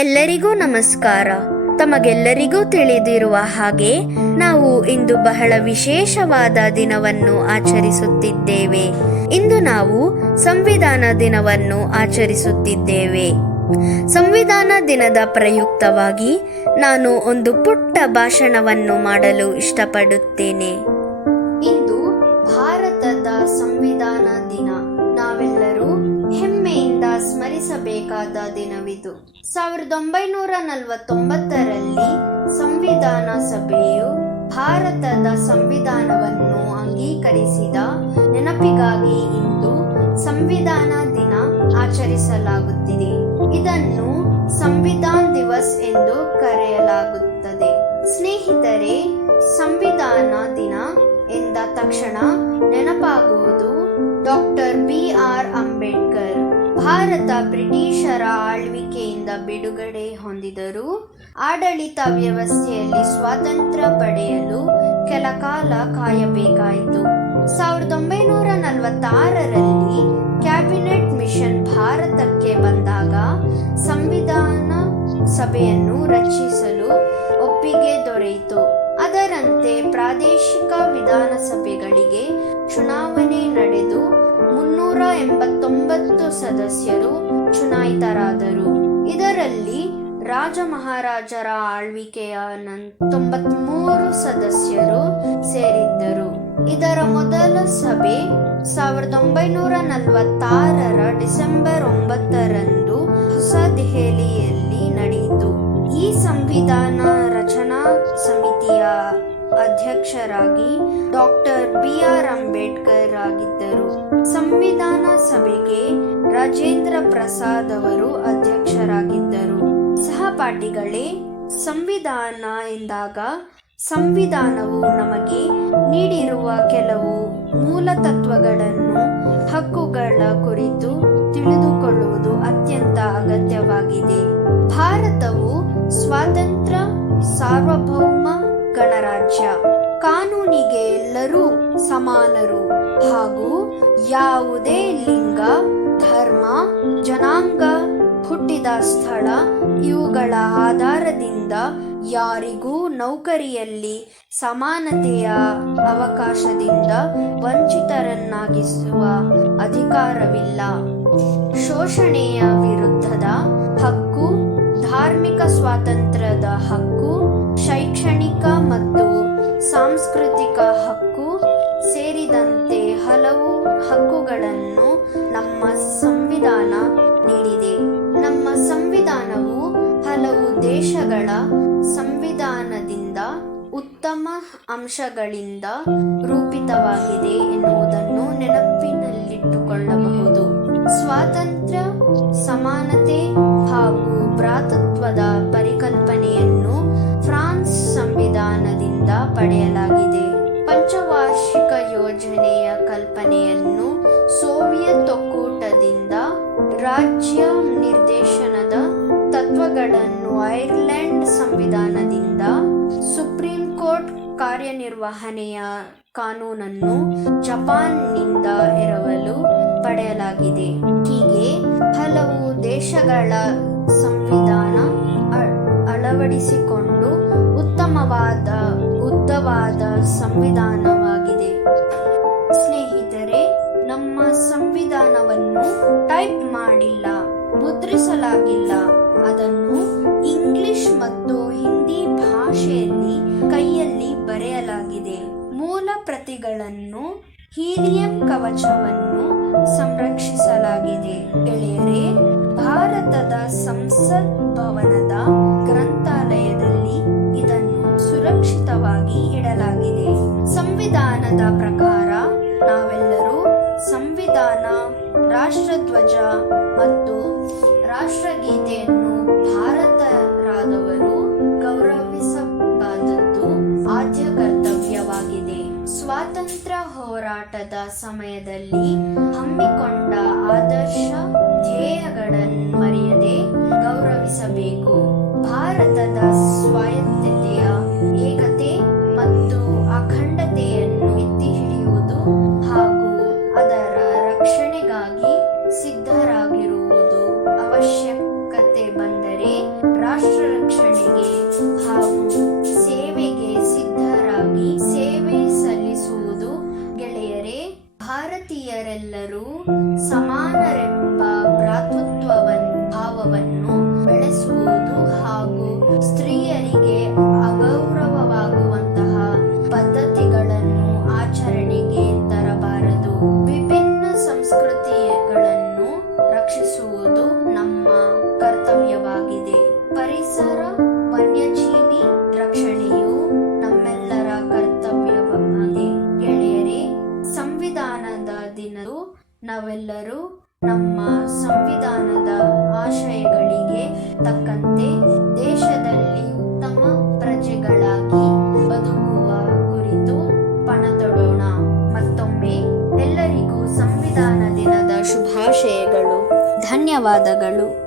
ಎಲ್ಲರಿಗೂ ನಮಸ್ಕಾರ. ತಮಗೆಲ್ಲರಿಗೂ ತಿಳಿದಿರುವ ಹಾಗೆ ನಾವು ಇಂದು ಬಹಳ ವಿಶೇಷವಾದ ದಿನವನ್ನು ಆಚರಿಸುತ್ತಿದ್ದೇವೆ. ಇಂದು ನಾವು ಸಂವಿಧಾನ ದಿನವನ್ನು ಆಚರಿಸುತ್ತಿದ್ದೇವೆ. ಸಂವಿಧಾನ ದಿನದ ಪ್ರಯುಕ್ತವಾಗಿ ನಾನು ಒಂದು ಪುಟ್ಟ ಭಾಷಣವನ್ನು ಮಾಡಲು ಇಷ್ಟಪಡುತ್ತೇನೆ. ಇಂದು ಭಾರತದ ಸಂವಿಧಾನ ದಿನ. ನಾವೆಲ್ಲರೂ ಹೆಮ್ಮೆಯಿಂದ ಸ್ಮರಿಸಬೇಕಾದ ದಿನವಿದು. 1949ರಲ್ಲಿ ಸಂವಿಧಾನ ಸಭೆಯು ಭಾರತದ ಸಂವಿಧಾನವನ್ನು ಅಂಗೀಕರಿಸಿದ ನೆನಪಿಗಾಗಿ ಇಂದು ಸಂವಿಧಾನ ದಿನ ಆಚರಿಸಲಾಗುತ್ತಿದೆ. ಇದನ್ನು ಸಂವಿಧಾನ್ ದಿವಸ್ ಎಂದು ಕರೆಯಲಾಗುತ್ತದೆ. ಸ್ನೇಹಿತರೆ, ಸಂವಿಧಾನ ದಿನ ಎಂದ ತಕ್ಷಣ ನೆನಪಾಗುವುದು ಡಾಕ್ಟರ್ BR ಅಂಬೇಡ್ಕರ್. ಭಾರತ ಬ್ರಿಟಿಷರ ಆಳ್ವಿಕೆಯಿಂದ ಬಿಡುಗಡೆ ಹೊಂದಿದರೂ ಆಡಳಿತ ವ್ಯವಸ್ಥೆಯಲ್ಲಿ ಸ್ವಾತಂತ್ರ್ಯ ಪಡೆಯಲು ಕೆಲ ಕಾಲ ಕಾಯಬೇಕಾಯಿತು. 1946ರಲ್ಲಿ ಕ್ಯಾಬಿನೆಟ್ ಮಿಷನ್ ಭಾರತಕ್ಕೆ ಬಂದಾಗ ಸಂವಿಧಾನ ಸಭೆಯನ್ನು ರಚಿಸಲು ಒಪ್ಪಿಗೆ ದೊರೆಯಿತು. ಅದರಂತೆ ಪ್ರಾದೇಶಿಕ ವಿಧಾನಸಭೆಗಳಿಗೆ ಚುನಾವಣೆ ನಡೆದು 389 ಸದಸ್ಯರು ಚುನಾಯಿತರಾದರು. ಇದರಲ್ಲಿ ರಾಜ ಮಹಾರಾಜರ ಆಳ್ವಿಕೆಯ 93 ಸದಸ್ಯರು ಸೇರಿದ್ದರು. ಇದರ ಮೊದಲ ಸಭೆ 1946ರ ಡಿಸೆಂಬರ್ 9ರಂದು ಹೊಸ ದೆಹಲಿಯಲ್ಲಿ ನಡೆಯಿತು. ಈ ಸಂವಿಧಾನ ರಚನಾ ಸಮಿತಿಯ ಅಧ್ಯಕ್ಷರಾಗಿ ಡಾಕ್ಟರ್ BR ಅಂಬೇಡ್ಕರ್ ಆಗಿದ್ದರು. ಸಂವಿಧಾನ ಸಭೆಗೆ ರಾಜೇಂದ್ರ ಪ್ರಸಾದ್ ಅವರು ಅಧ್ಯಕ್ಷರಾಗಿದ್ದರು. ಸಹಪಾಠಿಗಳೇ, ಸಂವಿಧಾನ ಎಂದಾಗ ಸಂವಿಧಾನವು ನಮಗೆ ನೀಡಿರುವ ಕೆಲವು ಮೂಲ ತತ್ವಗಳನ್ನು, ಹಕ್ಕುಗಳ ಕುರಿತು ತಿಳಿದುಕೊಳ್ಳುವುದು ಅತ್ಯಂತ ಅಗತ್ಯವಾಗಿದೆ. ಭಾರತವು ಸ್ವತಂತ್ರ ಸಾರ್ವಭೌಮ ಗಣರಾಜ್ಯ. ಕಾನೂನಿಗೆ ಎಲ್ಲರೂ ಸಮಾನರು ಹಾಗೂ ಯಾವುದೇ ಲಿಂಗ, ಧರ್ಮ, ಜನಾಂಗ, ಹುಟ್ಟಿದ ಸ್ಥಳ ಇವುಗಳ ಆಧಾರದಿಂದ ಯಾರಿಗೂ ನೌಕರಿಯಲ್ಲಿ ಸಮಾನತೆಯ ಅವಕಾಶದಿಂದ ವಂಚಿತರನ್ನಾಗಿಸುವ ಅಧಿಕಾರವಿಲ್ಲ. ಶೋಷಣೆಯ ವಿರುದ್ಧದ ಹಕ್ಕು, ಧಾರ್ಮಿಕ ಸ್ವಾತಂತ್ರ್ಯದ ಹಕ್ಕು, ಶೈಕ್ಷಣಿಕ ಮತ್ತು ಸಾಂಸ್ಕೃತಿಕ ಹಕ್ಕು ಸೇರಿದಂತೆ ಹಲವು ಹಕ್ಕುಗಳನ್ನು ನಮ್ಮ ಸಂವಿಧಾನ ನೀಡಿದೆ. ನಮ್ಮ ಸಂವಿಧಾನವು ಹಲವು ದೇಶಗಳ ಸಂವಿಧಾನದಿಂದ ಉತ್ತಮ ಅಂಶಗಳಿಂದ ರೂಪಿತವಾಗಿದೆ ಎನ್ನುವುದನ್ನು ನೆನಪಿನಲ್ಲಿಟ್ಟುಕೊಳ್ಳಬಹುದು. ಸ್ವಾತಂತ್ರ್ಯ, ಸಮಾನತೆ ಹಾಗೂ ಭ್ರಾತೃತ್ವದ ಪರಿಕಲ್ಪನೆಯನ್ನು ಫ್ರಾನ್ಸ್ ಸಂವಿಧಾನದಿಂದ ಪಡೆಯಲಾಗಿದೆ. ಪಂಚವಾರ್ಷಿಕ ಯೋಜನೆಯ ಕಲ್ಪನೆಯನ್ನು ಸೋವಿಯತ್ ಒಕ್ಕೂಟದಿಂದ, ರಾಜ್ಯ ನಿರ್ದೇಶನದ ತತ್ವಗಳನ್ನು ಐರ್ಲೆಂಡ್ ಸಂವಿಧಾನದಿಂದ, ಸುಪ್ರೀಂ ಕೋರ್ಟ್ ಕಾರ್ಯನಿರ್ವಹಣೆಯ ಕಾನೂನನ್ನು ಜಪಾನ್ನಿಂದ ಎರವಲು ಪಡೆಯಲಾಗಿದೆ. ಹೀಗೆ ಹಲವು ದೇಶಗಳ ಸಂವಿಧಾನ ಅಳವಡಿಸಿಕೊಂಡು ಉದ್ದವಾದ ಸಂವಿಧಾನವಾಗಿದೆ. ಸ್ನೇಹಿತರೆ, ನಮ್ಮ ಸಂವಿಧಾನವನ್ನು ಟೈಪ್ ಮಾಡಿಲ್ಲ, ಮುದ್ರಿಸಲಾಗಿಲ್ಲ. ಅದನ್ನು ಇಂಗ್ಲಿಷ್ ಮತ್ತು ಹಿಂದಿ ಭಾಷೆಯಲ್ಲಿ ಕೈಯಲ್ಲಿ ಬರೆಯಲಾಗಿದೆ. ಮೂಲ ಪ್ರತಿಗಳನ್ನು ಹೀಲಿಯಂ ಕವಚವನ್ನು ಸಂರಕ್ಷಿಸಲಾಗಿದೆ. ಗೆಳೆಯರೇ, ಭಾರತದ ಸಂಸತ್ ಭವನದ ಗ್ರಂಥಾಲಯದಲ್ಲಿ ಇದನ್ನು ಸುರಕ್ಷಿತವಾಗಿ ಇಡಲಾಗಿದೆ. ಸಂವಿಧಾನದ ಪ್ರಕಾರ ನಾವೆಲ್ಲರೂ ಸಂವಿಧಾನ, ರಾಷ್ಟ್ರಧ್ವಜ ಮತ್ತು ರಾಷ್ಟ್ರಗೀತೆಯನ್ನು ಭಾರತರಾದವರು ಗೌರವಿಸಬೇಕಾದದ್ದು ಆದ್ಯ ಕರ್ತವ್ಯವಾಗಿದೆ. ಸ್ವಾತಂತ್ರ್ಯ ಹೋರಾಟದ ಸಮಯದಲ್ಲಿ ಹಮ್ಮಿಕೊಂಡ ಆದರ್ಶ ಧ್ಯೇಯಗಳನ್ನು ಮರೆಯದೆ ಗೌರವಿಸಬೇಕು. ಭಾರತದ ಸ್ವಾಯತ್ತತೆಯ, ಏಕತೆ ಮತ್ತು ಅಖಂಡತೆಯನ್ನು ಎತ್ತಿ ಹಿಡಿಯುವುದು ಹಾಗೂ ಅದರ ರಕ್ಷಣೆಗಾಗಿ ಸಿದ್ಧರಾಗಿರುವುದು ಅವಶ್ಯಕತೆ ಬಂದರೆ ರಾಷ್ಟ್ರ ರಕ್ಷಣೆಗೆ ಹಾಗೂ ಸೇವೆಗೆ ಸಿದ್ಧರಾಗಿ ಸೇವೆ ಸಲ್ಲಿಸುವುದು. ಗೆಳೆಯರೇ, ಭಾರತೀಯರೆಲ್ಲರೂ ಸಮಾನರೆಂಬ ಭಾವವನ್ನು ಬೆಳೆಸುವುದು ಹಾಗೂ ಸ್ತ್ರೀಯರಿಗೆ ಅಗೌರವವಾಗುವಂತಹ ಪದ್ಧತಿಗಳನ್ನು ಆಚರಣೆಗೆ ತರಬಾರದು. ವಿಭಿನ್ನ ಸಂಸ್ಕೃತಿಗಳನ್ನು ರಕ್ಷಿಸುವುದು ನಮ್ಮ ಕರ್ತವ್ಯವಾಗಿದೆ. ಪರಿಸರ ವನ್ಯಜೀವಿ ರಕ್ಷಣೆಯು ನಮ್ಮೆಲ್ಲರ ಕರ್ತವ್ಯವಾಗಿದೆ. ಗೆಳೆಯರೇ, ಸಂವಿಧಾನದ ದಿನದಂದು ನಾವೆಲ್ಲರೂ ನಮ್ಮ ಸಂವಿಧಾನದ ಆಶಯಗಳಿಗೆ ತಕ್ಕಂತೆ ದೇಶದಲ್ಲಿ ಉತ್ತಮ ಪ್ರಜೆಗಳಾಗಿ ಬದುಕುವ ಕುರಿತು ಪಣತೊಡೋಣ. ಮತ್ತೊಮ್ಮೆ ಎಲ್ಲರಿಗೂ ಸಂವಿಧಾನ ದಿನದ ಶುಭಾಶಯಗಳು. ಧನ್ಯವಾದಗಳು.